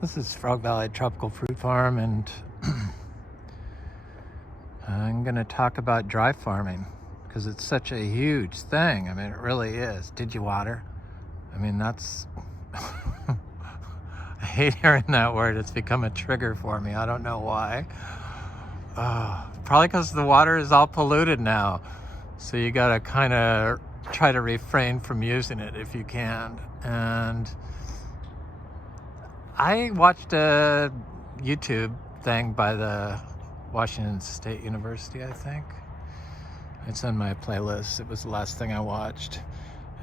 This is Frog Valley Tropical Fruit Farm, and I'm going to talk about dry farming because it's such a huge thing. I mean, it really is. Did you water? I mean, that's... I hate hearing that word. It's become a trigger for me. I don't know why. Probably because the water is all polluted now. So you got to kind of try to refrain from using it if you can. And I watched a YouTube thing by the Washington State University, I think. It's on my playlist. It was the last thing I watched.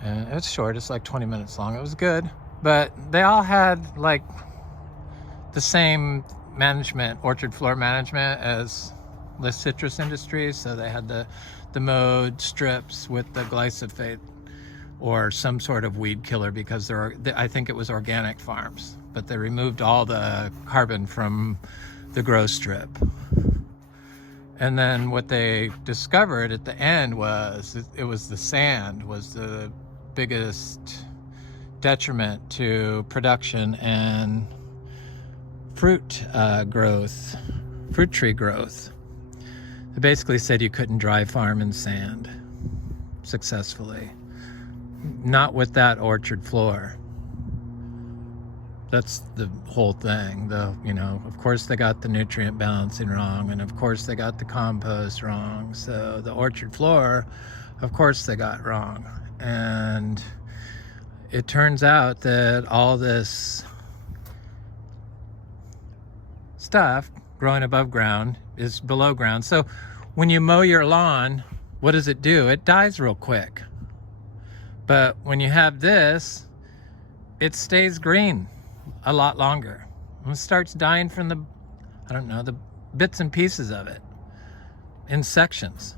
And it's short, it's like 20 minutes long. It was good. But they all had like the same management, orchard floor management as the citrus industry. So they had the mowed strips with the glyphosate or some sort of weed killer, because I think it was organic farms, but they removed all the carbon from the grow strip. And then what they discovered at the end was it was the sand was the biggest detriment to production and fruit tree growth. They basically said you couldn't dry farm in sand successfully. Not with that orchard floor. That's the whole thing. Of course they got the nutrient balancing wrong, and of course they got the compost wrong. So the orchard floor, of course they got wrong. And it turns out that all this stuff growing above ground is below ground. So when you mow your lawn, what does it do? It dies real quick. But when you have this, it stays green a lot longer. It starts dying from the bits and pieces of it in sections.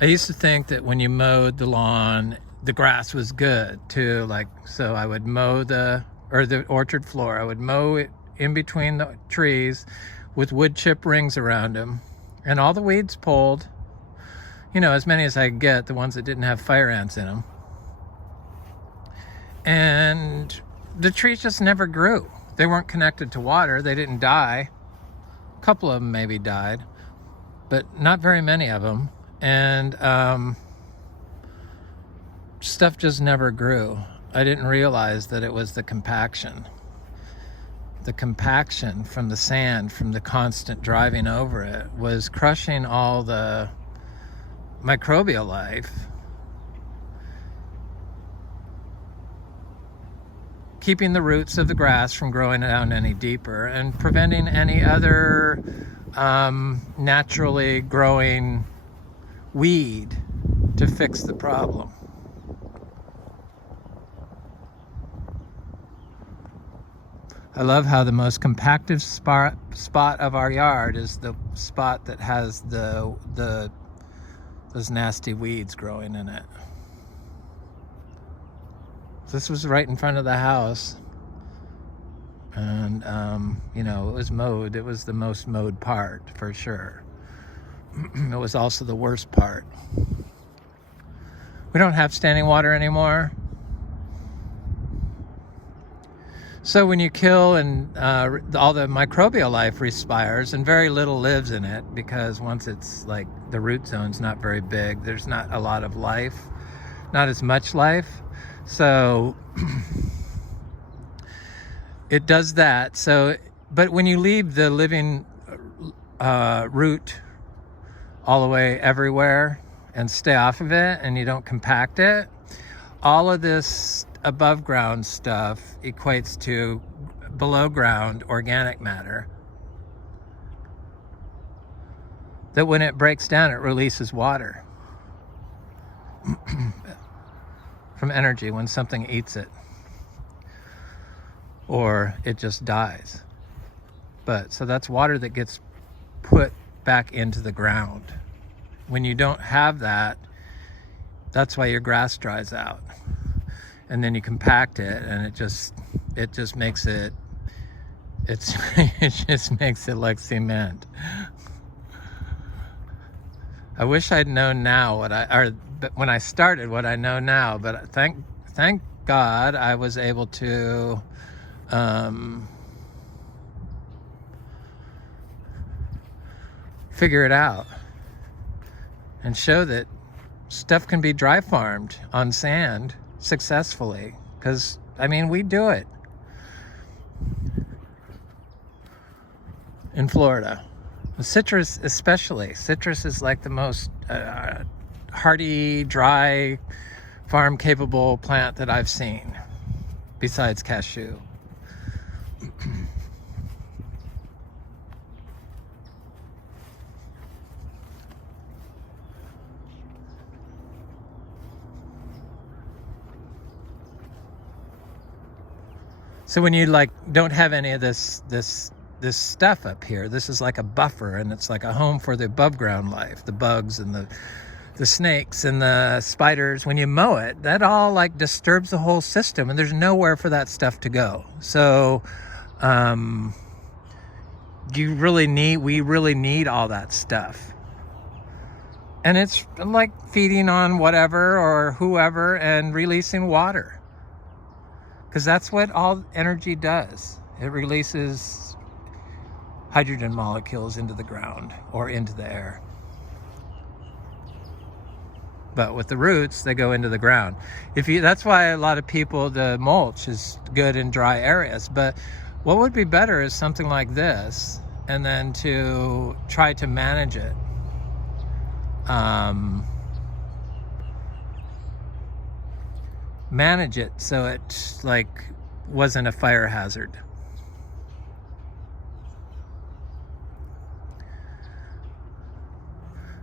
I used to think that when you mowed the lawn, the grass was good too. So I would mow the orchard floor. I would mow it in between the trees with wood chip rings around them, and all the weeds pulled. As many as I could get, the ones that didn't have fire ants in them. And the trees just never grew. They weren't connected to water. They didn't die. A couple of them maybe died, but not very many of them. And stuff just never grew. I didn't realize that it was the compaction. The compaction from the sand, from the constant driving over it, was crushing all the microbial life, keeping the roots of the grass from growing down any deeper, and preventing any other naturally growing weed to fix the problem. I love how the most compacted spot of our yard is the spot that has those nasty weeds growing in it. This was right in front of the house, and it was mowed. It was the most mowed part for sure. It was also the worst part. We don't have standing water anymore. So when you kill, and all the microbial life respires, and very little lives in it, because once it's like the root zone's not very big, there's not a lot of life, not as much life. So it does that. But when you leave the living root all the way everywhere and stay off of it, and you don't compact it, all of this above ground stuff equates to below ground organic matter that when it breaks down, it releases water from energy when something eats it, or it just dies. So that's water that gets put back into the ground. When you don't have that, that's why your grass dries out. And then you compact it, and it just makes it makes it like cement. I wish I'd known now when I started what I know now, but thank God, I was able to figure it out and show that stuff can be dry farmed on sand successfully. Because, I mean, we do it in Florida. Citrus especially. Citrus is like the most hardy, dry, farm-capable plant that I've seen, besides cashew. So when you like don't have any of this stuff up here, this is like a buffer, and it's like a home for the above ground life, the bugs and the snakes and the spiders. When you mow it, that all like disturbs the whole system, and there's nowhere for that stuff to go. So we really need all that stuff. And it's like feeding on whatever or whoever and releasing water. Because that's what all energy does. It releases hydrogen molecules into the ground or into the air. But with the roots, they go into the ground. That's why a lot of people, the mulch is good in dry areas. But what would be better is something like this, and then to try to manage it. Manage it so it like wasn't a fire hazard.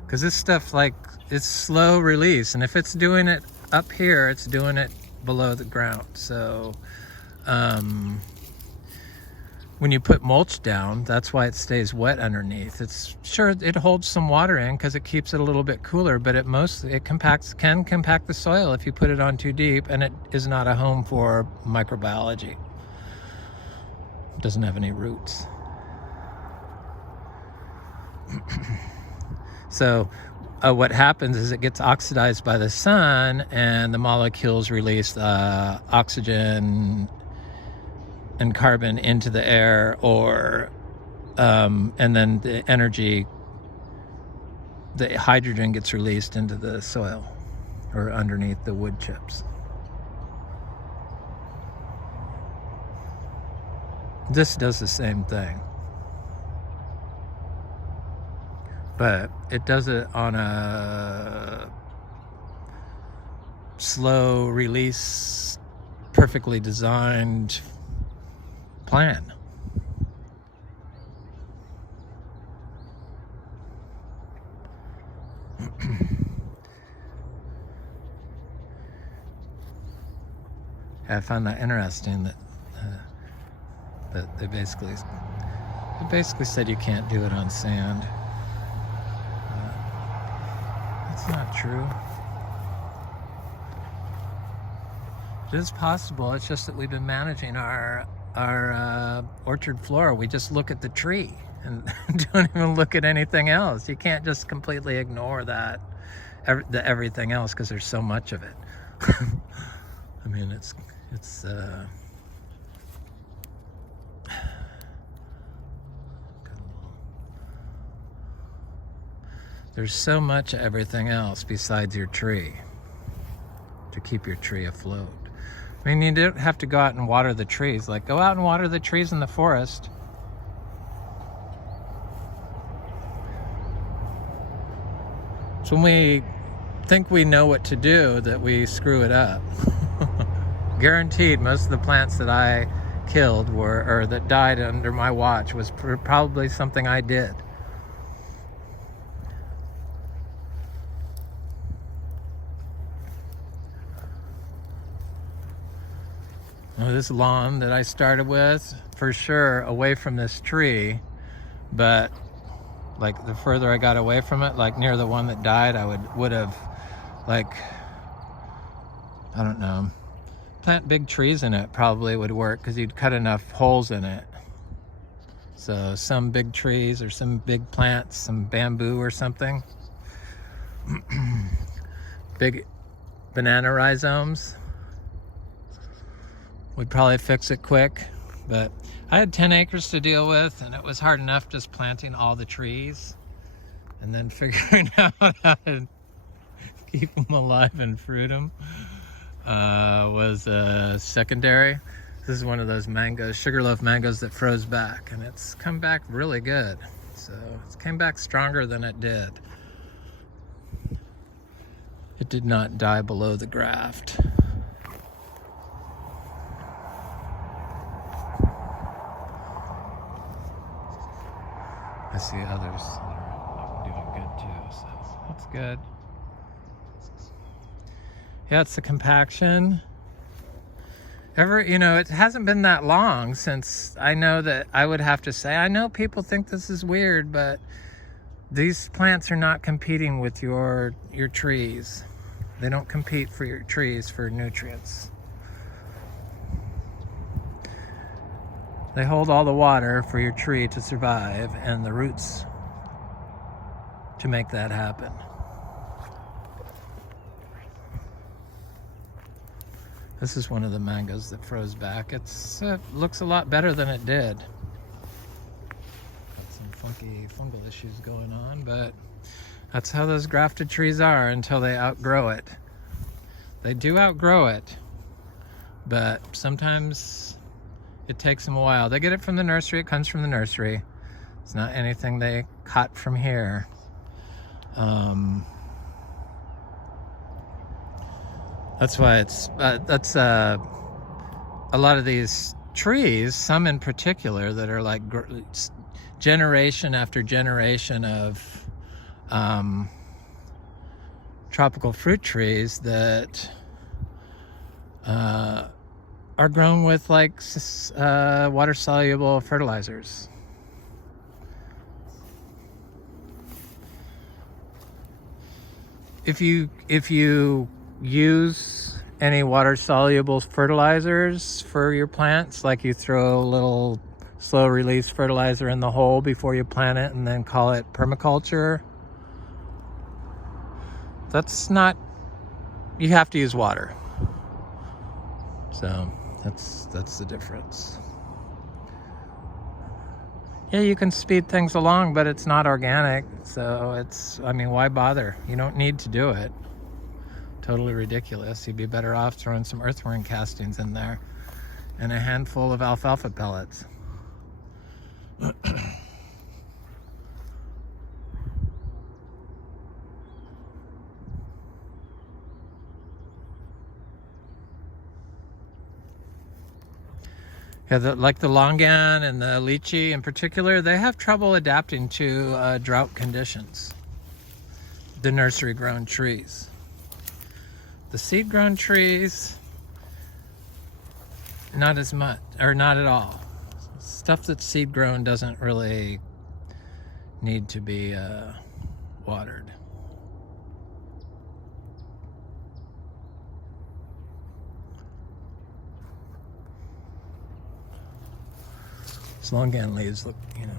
Because this stuff, like, it's slow release, and if it's doing it up here, it's doing it below the ground. So when you put mulch down, that's why it stays wet underneath. It's sure it holds some water in because it keeps it a little bit cooler, but it can compact the soil if you put it on too deep, and it is not a home for microbiology. It doesn't have any roots. So what happens is it gets oxidized by the sun, and the molecules release oxygen and carbon into the air, or and then the energy, the hydrogen gets released into the soil or underneath the wood chips. This does the same thing, but it does it on a slow release, perfectly designed plan. I found that interesting that they basically said you can't do it on sand. That's not true. It is possible. It's just that we've been managing our orchard floor. We just look at the tree and don't even look at anything else. You can't just completely ignore that, everything else, because there's so much of it. I mean, it's there's so much of everything else besides your tree to keep your tree afloat. I mean, you don't have to go out and water the trees. Like, go out and water the trees in the forest. It's when we think we know what to do that we screw it up. Guaranteed, most of the plants that I killed or that died under my watch was probably something I did. This lawn that I started with, for sure, away from this tree, but like the further I got away from it, like near the one that died, I would have, like, I don't know, plant big trees in it probably would work, because you'd cut enough holes in it. So some big trees or some big plants, some bamboo or something. Big banana rhizomes. we'd probably fix it quick. But I had 10 acres to deal with, and it was hard enough just planting all the trees and then figuring out how to keep them alive and fruit them was secondary. This is one of those mangoes, Sugarloaf mangoes, that froze back, and it's come back really good. So it came back stronger than it did. It did not die below the graft. I see others that are doing good too, so that's good. Yeah, it's the compaction. It hasn't been that long since I know that I would have to say, I know people think this is weird, but these plants are not competing with your trees. They don't compete for your trees for nutrients. They hold all the water for your tree to survive and the roots to make that happen. This is one of the mangoes that froze back. It looks a lot better than it did. Got some funky fungal issues going on, but that's how those grafted trees are until they outgrow it. They do outgrow it, but sometimes it takes them a while. They get it from the nursery. It comes from the nursery. It's not anything they caught from here. That's why it's a lot of these trees, some in particular, that are like generation after generation of tropical fruit trees that are grown with like water soluble fertilizers. If you use any water soluble fertilizers for your plants, like you throw a little slow release fertilizer in the hole before you plant it and then call it permaculture, that's not, you have to use water. So that's the difference. Yeah, you can speed things along, but it's not organic. So why bother? You don't need to do it. Totally ridiculous. You'd be better off throwing some earthworm castings in there and a handful of alfalfa pellets. Yeah, like the longan and the lychee in particular, they have trouble adapting to drought conditions. The nursery-grown trees. The seed-grown trees, not as much, or not at all. Stuff that's seed-grown doesn't really need to be watered. These longan leaves look, they're...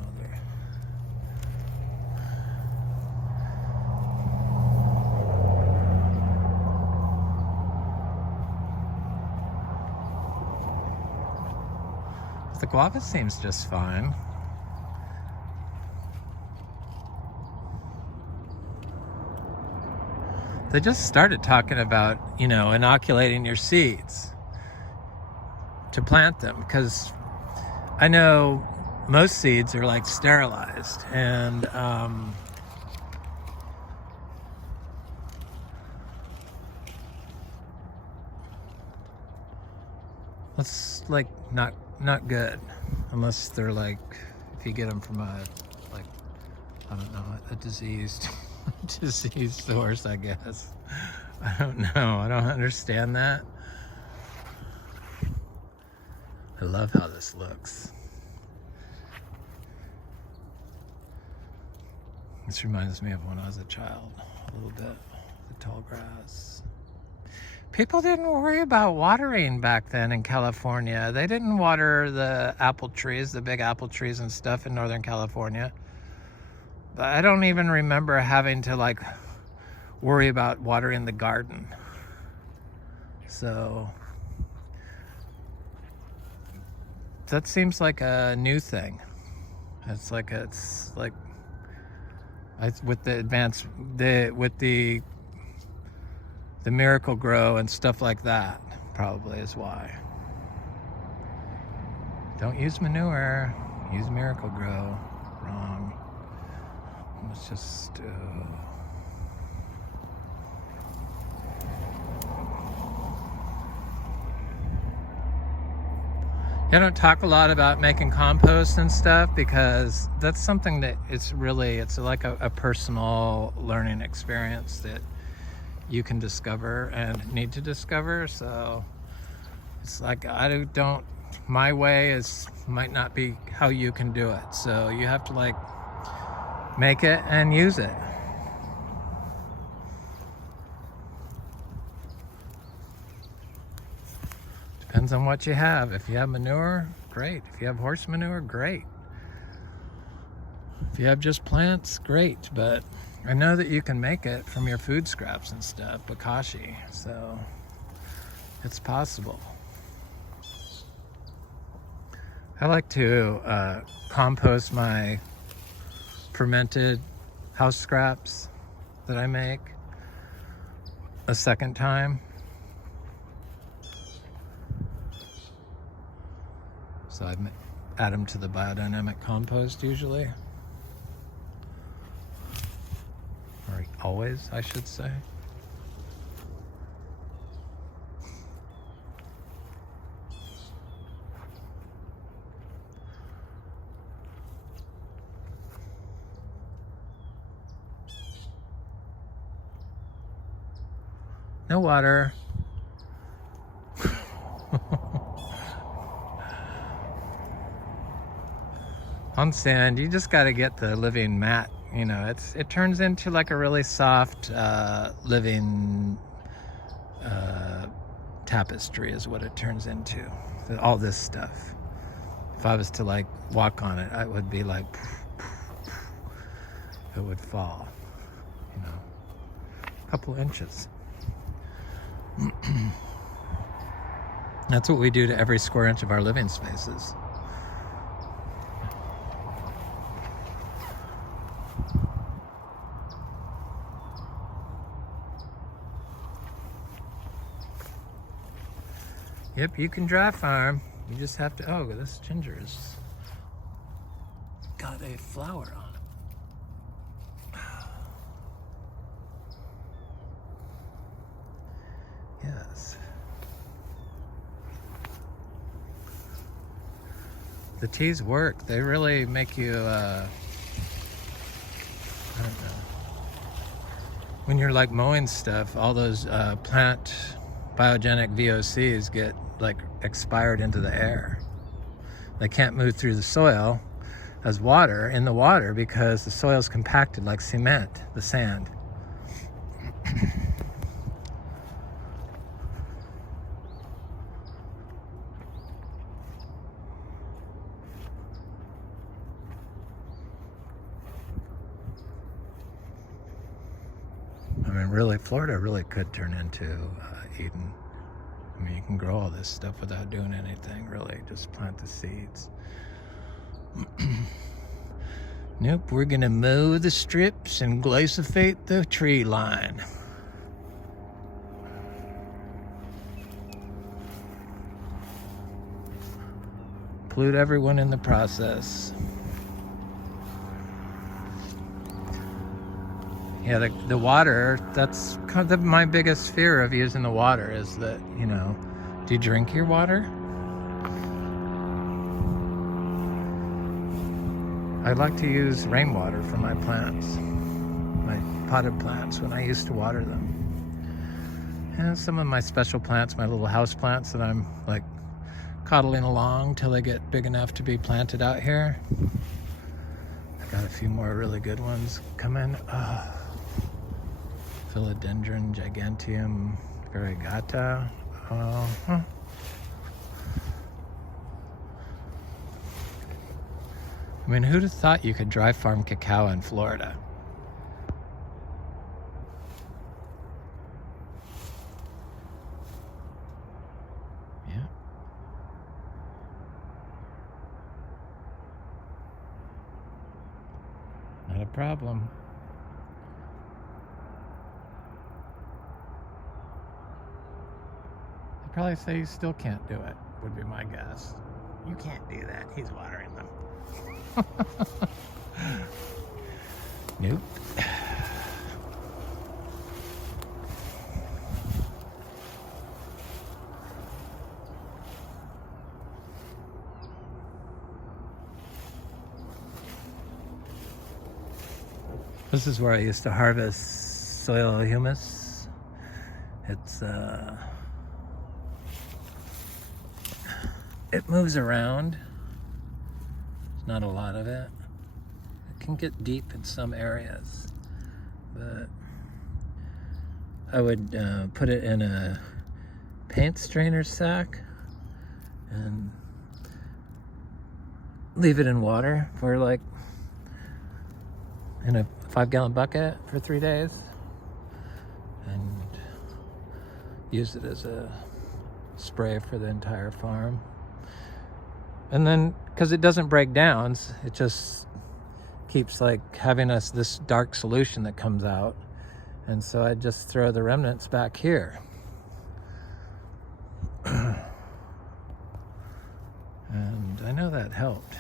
The guava seems just fine. They just started talking about, inoculating your seeds to plant them, because I know most seeds are like sterilized, and that's like not good, unless they're like, if you get them from a diseased source, I guess. I don't know. I don't understand that. I love how this looks. This reminds me of when I was a child, a little bit. The tall grass. People didn't worry about watering back then in California. They didn't water the apple trees, the big apple trees and stuff in Northern California. But I don't even remember having to worry about watering the garden. So that seems like a new thing. It's like with the advanced with the Miracle Grow and stuff like that, probably is why. Don't use manure, use Miracle Grow. Wrong. Let's just I don't talk a lot about making compost and stuff because that's something that it's like a personal learning experience that you can discover and need to discover. So it's like my way might not be how you can do it. So you have to like make it and use it. Depends on what you have. If you have manure, great. If you have horse manure, great. If you have just plants, great. But I know that you can make it from your food scraps and stuff, bokashi. So it's possible. I like to compost my fermented house scraps that I make a second time. So I add them to the biodynamic compost usually. Or always, I should say. No water. On sand, you just got to get the living mat. You know, it turns into like a really soft living tapestry is what it turns into. All this stuff. If I was to like walk on it, I would be like, it would fall. You know, a couple inches. That's what we do to every square inch of our living spaces. Yep, you can dry farm. You just have to, oh, this ginger's got a flower on it. Yes. The teas work. They really make you, I don't know. When you're like mowing stuff, all those plant biogenic VOCs get like expired into the air. They can't move through the soil as water in the water because the soil's compacted like cement, the sand. I mean, really, Florida really could turn into Eden. I mean, you can grow all this stuff without doing anything, really. Just plant the seeds. Nope, we're gonna mow the strips and glyphosate the tree line. Pollute everyone in the process. Yeah, the water, that's kind of my biggest fear of using the water is that, you know, do you drink your water? I like to use rainwater for my plants, my potted plants, when I used to water them. And some of my special plants, my little house plants that I'm like coddling along till they get big enough to be planted out here. I got a few more really good ones coming. Philodendron giganteum variegata. I mean, who'd have thought you could dry farm cacao in Florida? Yeah. a problem. They'd probably say you still can't do it, would be my guess. You can't do that. He's watering them. Nope. This is where I used to harvest soil humus. It's it moves around. There's not a lot of it. It can get deep in some areas, but I would put it in a paint strainer sack and leave it in water for like in a 5-gallon bucket for 3 days and use it as a spray for the entire farm. And then, because it doesn't break down, it just keeps like having this dark solution that comes out. And so I just throw the remnants back here. And I know that helped.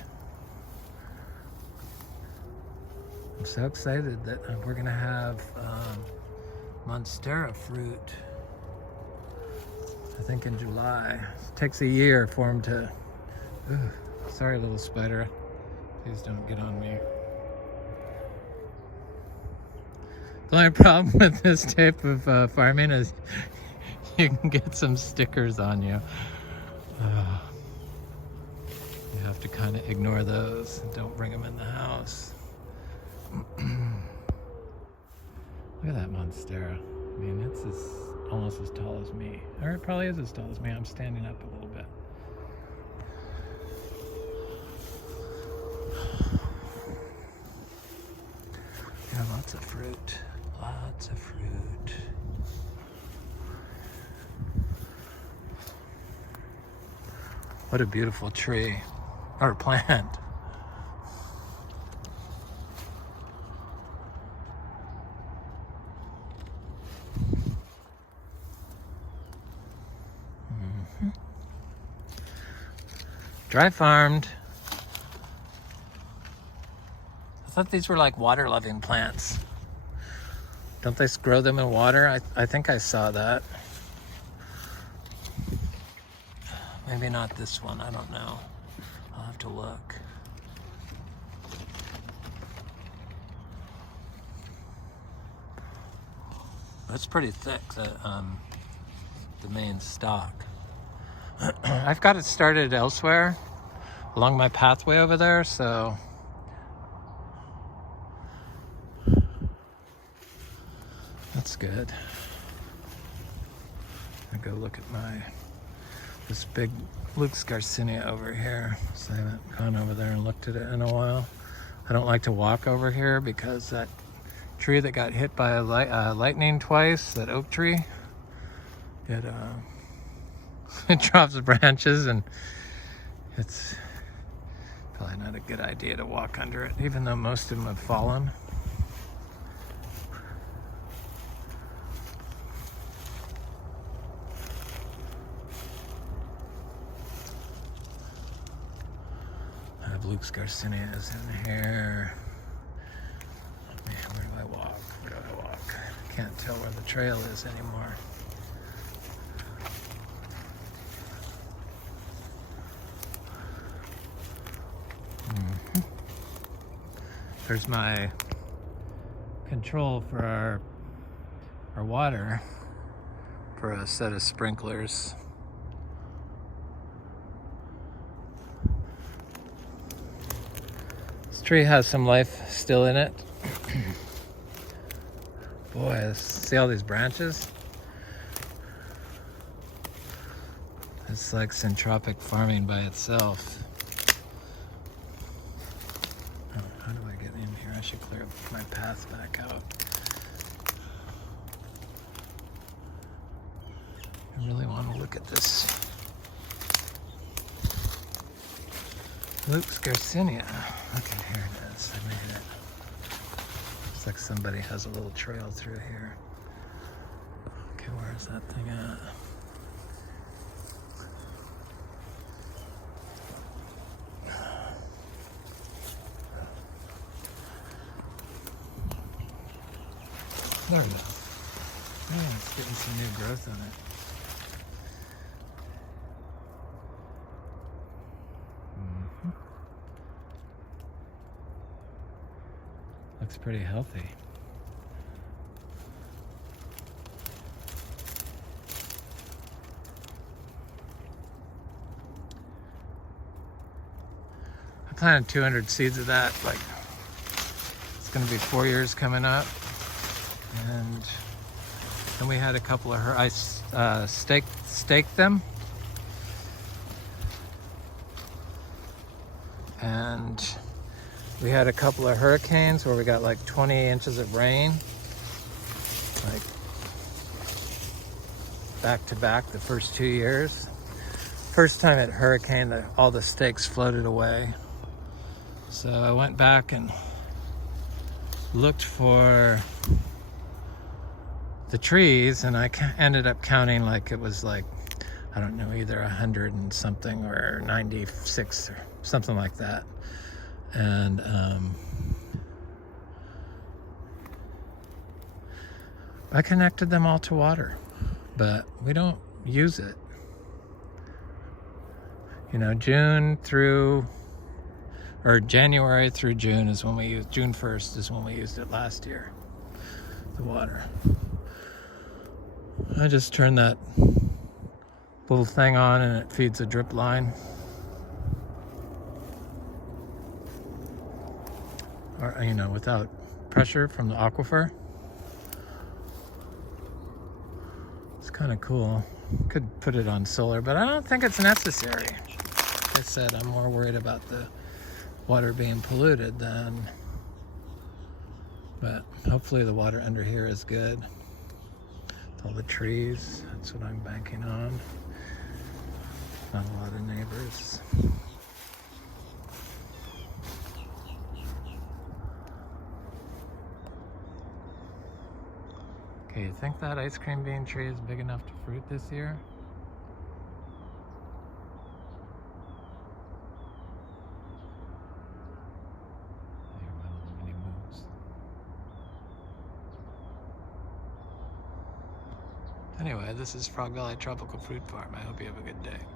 I'm so excited that we're gonna have Monstera fruit, I think in July. It takes a year for them to, sorry little spider, please don't get on me. The only problem with this type of farming is you can get some stickers on you. You have to kind of ignore those and don't bring them in the house. Look at that Monstera. I mean, it's almost as tall as me. Or it probably is as tall as me. I'm standing up a little bit. Yeah, lots of fruit. Lots of fruit. What a beautiful tree. Or plant. Dry farmed. I thought these were like water loving plants. Don't they grow them in water? I think I saw that. Maybe not this one, I don't know. I'll have to look. That's pretty thick, the main stalk. I've got it started elsewhere along my pathway over there, so that's good. I go look at this big Luke's Garcinia over here. So I haven't gone over there and looked at it in a while. I don't like to walk over here because that tree that got hit by a lightning twice, that oak tree, it drops branches, and it's probably not a good idea to walk under it, even though most of them have fallen. I have Luke's Garcinias in here. Man, where do I walk? Where do I walk? I can't tell where the trail is anymore. There's my control for our water for a set of sprinklers. This tree has some life still in it. Boy, see all these branches? It's like syntropic farming by itself. How do I get in here? I should clear my path back out. I really want to look at this Luke's Garcinia. Okay, here it is. I made it. Looks like somebody has a little trail through here. Okay, where's that thing at? There we go. Yeah, it's getting some new growth on it. Looks pretty healthy. I planted 200 seeds of that. Like, it's going to be 4 years coming up. And then we had a couple of I staked them. And we had a couple of hurricanes where we got like 20 inches of rain, like back to back the first 2 years. First time it hurricaned, all the stakes floated away. So I went back and looked for the trees, and I ended up counting like it was like, I don't know, either 100 and something or 96 or something like that. And I connected them all to water, but we don't use it. You know, January through June is when we used, June 1st is when we used it last year, the water. I just turn that little thing on and it feeds a drip line. Or, you know, without pressure from the aquifer. It's kind of cool. Could put it on solar, but I don't think it's necessary. Like I said, I'm more worried about the water being polluted than, but hopefully the water under here is good. With all the trees, that's what I'm banking on. Not a lot of neighbors. Okay, you think that ice cream bean tree is big enough to fruit this year? Here, my little mini moves. Anyway, this is Frog Valley Tropical Fruit Farm. I hope you have a good day.